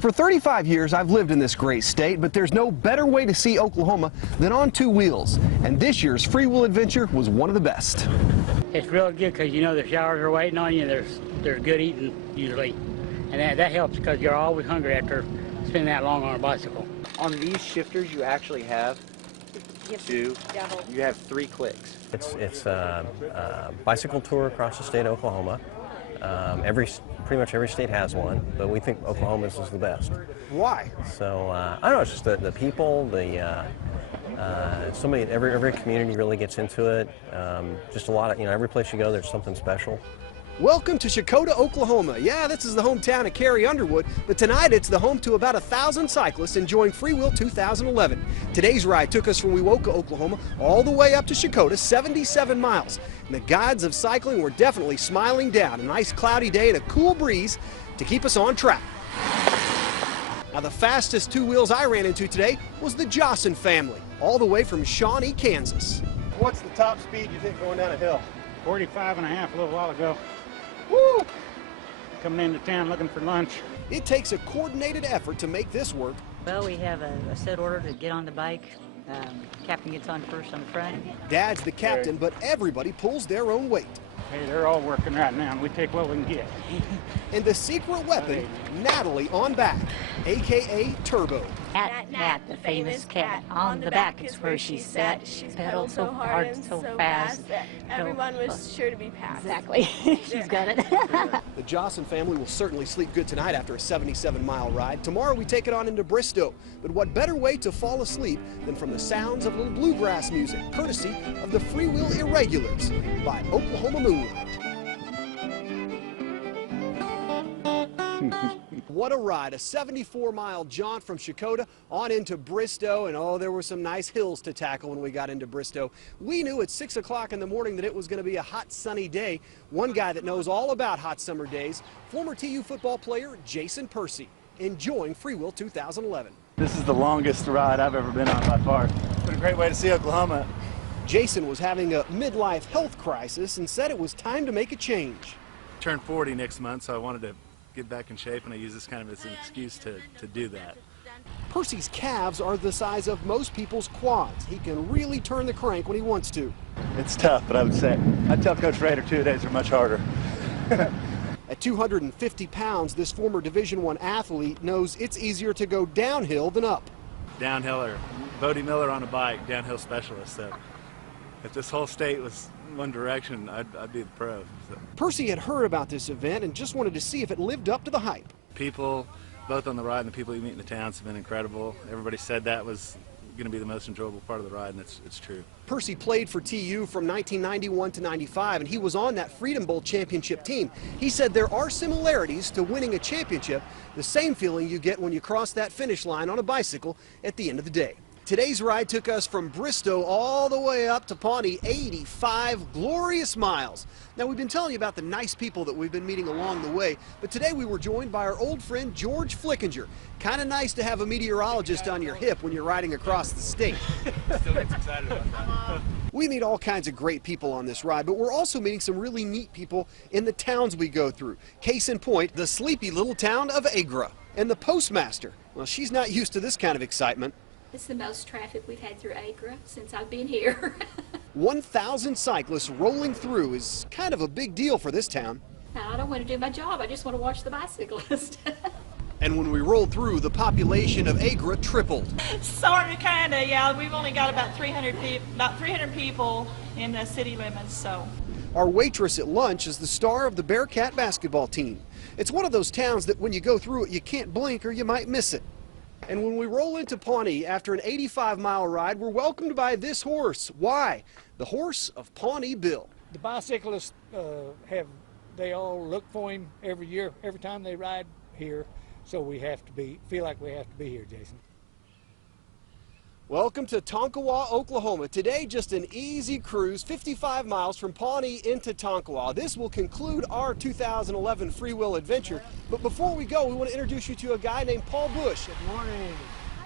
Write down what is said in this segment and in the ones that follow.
For 35 years, I've lived in this great state, but there's no better way to see Oklahoma than on two wheels. And this year's FreeWheel adventure was one of the best. It's real good because you know the showers are waiting on you. There's good eating usually, and that helps because you're always hungry after spending that long on a bicycle. On these shifters, you actually have you have 3 clicks. It's a bicycle tour across the state of Oklahoma. Pretty much every state has one, but we think Oklahoma's is the best. Why? So I don't know. It's just the people, every community really gets into it. Just a lot of, every place you go, there's something special. Welcome to Shakota, Oklahoma. Yeah, this is the hometown of Carrie Underwood, but tonight it's the home to about 1,000 cyclists enjoying FreeWheel 2011. Today's ride took us from Wewoka, Oklahoma, all the way up to Shakota, 77 miles. And the gods of cycling were definitely smiling down. A nice cloudy day and a cool breeze to keep us on track. Now, the fastest two wheels I ran into today was the Jason family, all the way from Shawnee, Kansas. What's the top speed you think going down a hill? 45 and a half a little while ago. Woo! Coming into town looking for lunch. It takes a coordinated effort to make this work. Well, we have a set order to get on the bike. Captain gets on first on the front. Dad's the captain, but everybody pulls their own weight. Hey, they're all working right now, and we take what we can get. And the secret weapon, Natalie on back, a.k.a. Turbo. Nat, the famous cat. On the back is where she sat. She pedaled so hard and so fast that everyone was sure to be passed. Exactly. She's got it. The Jason family will certainly sleep good tonight after a 77-mile ride. Tomorrow we take it on into Bristow. But what better way to fall asleep than from the sounds of a little bluegrass music, courtesy of the FreeWheel Irregulars by Oklahoma Moonlight. What a ride, a 74-mile jaunt from Shakota on into Bristow, and oh, there were some nice hills to tackle when we got into Bristow. We knew at 6 o'clock in the morning that it was going to be a hot, sunny day. One guy that knows all about hot summer days, former TU football player Jason Percy, enjoying FreeWheel 2011. This is the longest ride I've ever been on by far. It's been a great way to see Oklahoma. Jason was having a midlife health crisis and said it was time to make a change. Turn 40 next month, so I wanted to get back in shape, and I use this kind of as an excuse to do that. Percy's calves are the size of most people's quads. He can really turn the crank when he wants to. It's tough, but I would say, I'd tell Coach Rader 2 days are much harder. At 250 pounds, this former Division I athlete knows it's easier to go downhill than up. Downhill, or Bodie Miller on a bike, downhill specialist. So if this whole state was one direction, I'd be the pro. So. Percy had heard about this event and just wanted to see if it lived up to the hype. People, both on the ride and the people you meet in the towns, have been incredible. Everybody said that was going to be the most enjoyable part of the ride, and it's true. Percy played for TU from 1991 to 95, and he was on that Freedom Bowl championship team. He said there are similarities to winning a championship, the same feeling you get when you cross that finish line on a bicycle at the end of the day. Today's ride took us from Bristow all the way up to Pawnee, 85 glorious miles. Now, we've been telling you about the nice people that we've been meeting along the way, but today we were joined by our old friend George Flickinger. Kind of nice to have a meteorologist on your hip when you're riding across the state. Still gets excited about that. We meet all kinds of great people on this ride, but we're also meeting some really neat people in the towns we go through. Case in point, the sleepy little town of Agra. And the postmaster, well, she's not used to this kind of excitement. It's the most traffic we've had through Agra since I've been here. 1,000 cyclists rolling through is kind of a big deal for this town. I don't want to do my job, I just want to watch the bicyclist. And when we rolled through, the population of Agra tripled. Sort of, kind of, yeah. We've only got about 300 people in the city limits, so. Our waitress at lunch is the star of the Bearcat basketball team. It's one of those towns that when you go through it, you can't blink or you might miss it. And when we roll into Pawnee after an 85-mile ride, we're welcomed by this horse. Why? The horse of Pawnee Bill. The bicyclists they all look for him every year, every time they ride here. So we have to feel like we have to be here, Jason. Welcome to Tonkawa, Oklahoma. Today, just an easy cruise, 55 miles from Pawnee into Tonkawa. This will conclude our 2011 FreeWheel adventure. But before we go, we want to introduce you to a guy named Paul Bush. Good morning.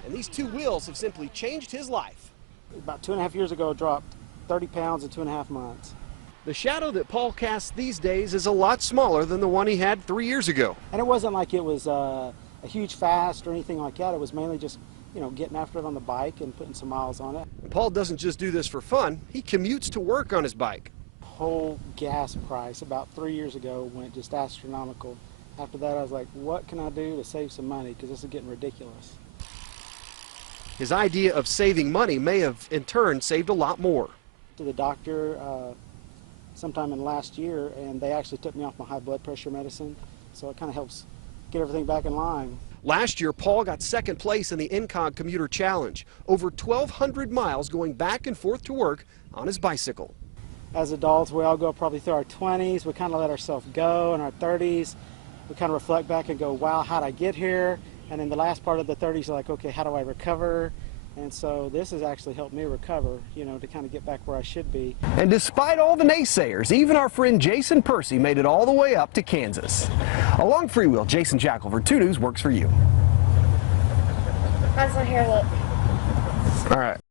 And these two wheels have simply changed his life. About 2.5 years ago, dropped 30 pounds in 2.5 months. The shadow that Paul casts these days is a lot smaller than the one he had 3 years ago. And it wasn't like it was a huge fast or anything like that. It was mainly just, you know, getting after it on the bike and putting some miles on it. Paul doesn't just do this for fun. He commutes to work on his bike. Whole gas price about 3 years ago went just astronomical. After that, I was like, what can I do to save some money? Because this is getting ridiculous. His idea of saving money may have, in turn, saved a lot more. To the doctor sometime in last year, and they actually took me off my high blood pressure medicine, so it kind of helps get everything back in line. Last year, Paul got second place in the Incog Commuter Challenge, over 1,200 miles going back and forth to work on his bicycle. As adults, we all go probably through our 20s. We kind of let ourselves go. In our 30s, we kind of reflect back and go, wow, how'd I get here? And in the last part of the 30s, you're like, okay, how do I recover? And so this has actually helped me recover, you know, to kind of get back where I should be. And despite all the naysayers, even our friend Jason Percy made it all the way up to Kansas. Along FreeWheel, Jason Shackelford, 2 News works for you. How's my hair look? All right.